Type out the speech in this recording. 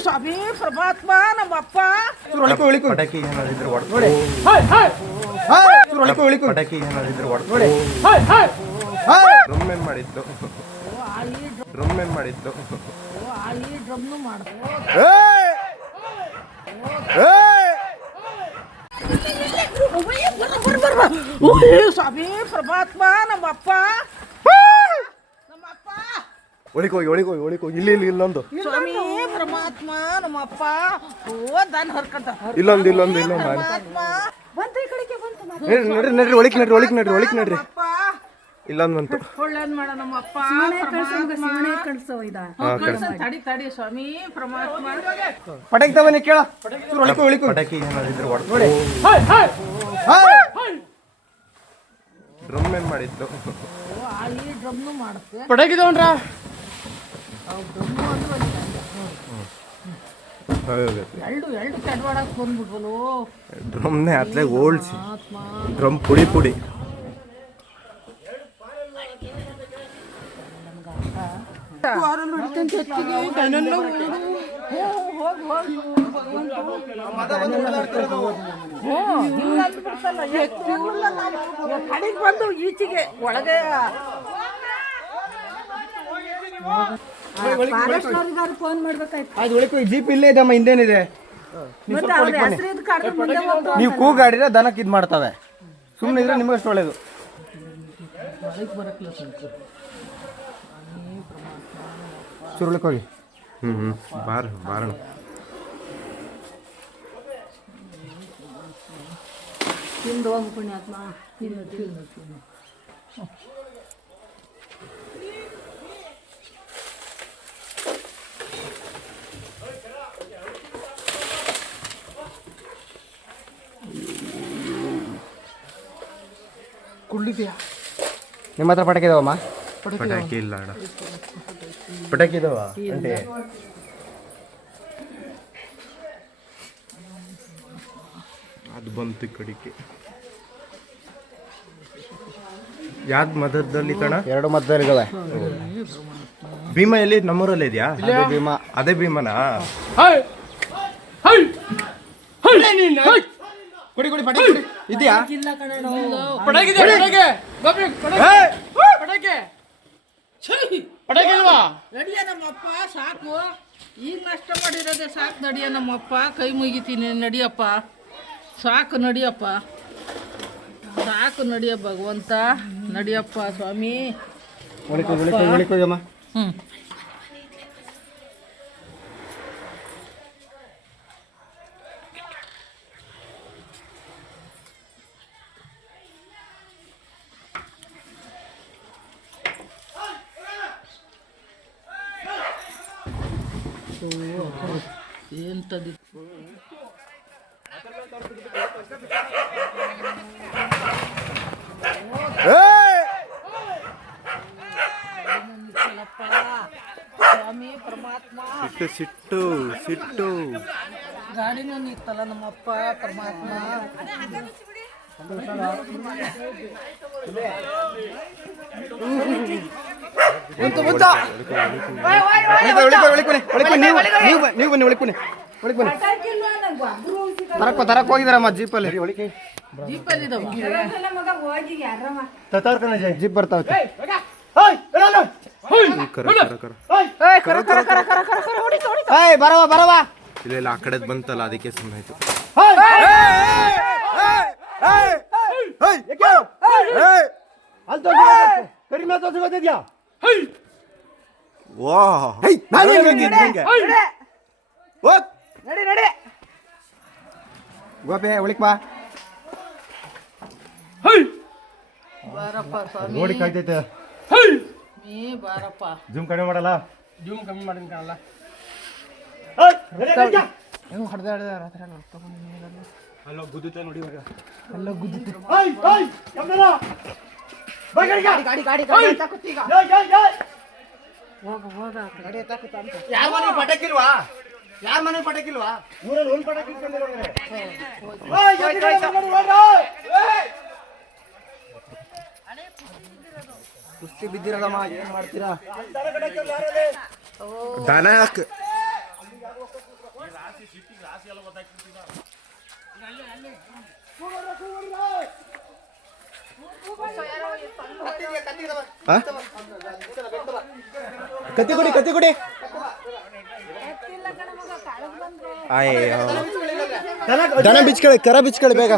ಸ್ವಾಮಿ ಪರಮಾತ್ಮ ನಮ್ಮಪ್ಪ ಪಟಾಕಿ ಏನಾದಿದ್ರು ಪಟಾಕಿ ಏನಾದಿದ್ರು ಡ್ರಮ್ ಮಾಡಿದ್ದು ಈ ಡ್ರಮ್ನು ಮಾಡ್ತಾರೆ ಸ್ವಾಮಿ ಪರಮಾತ್ಮ ನಮ್ಮಪ್ಪ ಒಳಿಕೋ ಇಲ್ಲಿ ಇಲ್ಲೊಂದು ಸ್ವಾಮಿ ಪರಮಾತ್ಮ ನಮ್ಮಪ್ಪ ದಾನ್ ಹರ್ಕಂತ ಇಲ್ಲೊಂದು ನಡ್ರಿ ಒಳಿಕ್ ನಡ್ರಿ ಇಲ್ಲೊಂದಂತು ಒಳ್ಳೇದ್ ಮಾಡ ನಮ್ಮಪ್ಪ ತಡಿ ಸ್ವಾಮಿ ಪರಮಾತ್ಮ ಪಟಾಕಿ ತಗೊಂಡು ಕೇಳ ಪಟಾಕಿ ಏನಾದಿದ್ರು ಡ್ರಮ್ ಮಾಡಿದ್ದು ಈ ಡ್ರಮ್ನು ಮಾಡುತ್ತೆ ಪಟಾಕಿ ತಗೊಂಡ್ರ ಎರಡು ಕೆಡವಾಡಕ್ ಬಂದ್ಬಿಟ್ವಲು ಡ್ರಮ್ನೇ ಅತ್ಲಾಗ ಓಲ್ಸಿ ಡ್ರಮ್ ಪುಡಿ ಕಡೆಗೆ ಬಂದು ಈಚೆಗೆ ಒಳಗೆ ಫೋನ್ ಮಾಡ್ಬೇಕಾಯ್ತು. ಅದು ಒಳಕ್ಕೆ ಜೀಪ್ ಇಲ್ಲೇ ಇದಮ್ಮ ಹಿಂದೇನಿದೆ ನೀವು ಕೂಗಾಡಿದ್ರೆ ದನಕ್ಕೆ ಇದು ಮಾಡ್ತವೆ ಸುಮ್ಮನೆ ಇದ್ರೆ ನಿಮಗಷ್ಟು ಒಳ್ಳೇದು ಸುರುಳಕ್ಕೆ ಹೋಗಿ ಬಾರಣ ತಿಂದು ಹೋಗು ಪುಣ್ಯಾತ್ಮ ಕುಳ್ಳಿದ್ಯಾ ನಿಮ್ಮ ಹತ್ರ ಪಟಾಕಿ ಇದಾವಮ್ಮ ಪಟಾಕಿ ಇಲ್ಲ ಅಣ್ಣ ಪಟಾಕಿ ಇದಾವ ಅದು ಬಂತು ಕಡಿಕೆ ಯಾವ್ದು ಮಧ್ಯದಲ್ಲಿ ಕಣ ಎರಡು ಮಧ್ಯದಲ್ಲಿ ಇದಾವೆ ಭೀಮಾ ಎಲ್ಲಿ ನಮ್ಮೂರಲ್ಲಿ ಇದೆಯಾ ಭೀಮಾ ಅದೇ ಭೀಮನಾ ಕೊಡಿ ಪಟಾಕಿ ಇದೆಯಾ ಪಟಾಕಿ ಇಲ್ವಾ ನಡಿಯ ನಮ್ಮಪ್ಪ ಸಾಕು ಈಗ ನಷ್ಟ ಮಾಡಿರೋದೇ ಸಾಕು ನಡಿಯ ನಮ್ಮಪ್ಪ ಕೈ ಮುಗಿತೀನಿ ನಡಿಯಪ್ಪ ಸಾಕು ನಡಿಯಪ್ಪ ಭಗವಂತ ನಡಿಯಪ್ಪ ಸ್ವಾಮಿ ಹ್ಞೂ ಎಂತದಿ ಸ್ವಾಮಿ ಪರಮಾತ್ಮ ಸಿಟ್ಟು ಗಾಡಿನೂ ನಿತ್ತಲ್ಲ ನಮ್ಮಪ್ಪ ಪರಮಾತ್ಮ ನೀವು ಬನ್ನಿ ಒಳಕ್ಕೆ ತರಕ್ ಹೋಗಿದಾರಮ್ಮ ಜೀಪಲ್ಲಿ ಜೀಪಲ್ಲಿ ಜೀಪ್ ಬರ್ತಾವೆ ಬರವ ಇಲ್ಲ ಆ ಕಡೆ ಬಂತಲ್ಲ ಅದಕ್ಕೆ ಸುಮ್ಮನೆ ಆಯ್ತು ಕಡಿಮೆ ತೋರಿಸಿದ್ಯಾ ಗೋಪೆ ಒಳಿಕ್ ಬಾ ಬಾರಪ್ಪ ಸ್ವಾಮಿ ನೋಡಿ ಕಾಯ್ತೈತೆ ನೀ ಬಾರಪ್ಪ ಜೂಮ್ ಕಡಿಮೆ ಮಾಡಲ್ಲ ಜೂಮ್ ಕಮ್ಮಿ ಮಾಡಿನ ಕಾಣಲ್ಲ ಅಲ್ಲೋ ಗುದ್ದುತ್ತೆ ನೋಡಿ ಇವಾಗ ಯಾರ ಮನೆ ಪಟಾಕಿಲ್ವಾ ಊರಲ್ಲಿ ಒಂದು ಪಟಾಕಿ ಕುಸ್ತಿ ಬಿದ್ದಿರಲ್ಲಮ್ಮ ಏನ್ ಮಾಡ್ತೀರಾ ದನ ಆ? ಕತ್ತಿ ಕೊಡಿ ಅಯ್ಯೋ ದನ ಬಿಚ್ಕೊಳ್ಳಿ ಕರ ಬಿಚ್ಕೊಳ್ಳಿ ಬೇಗ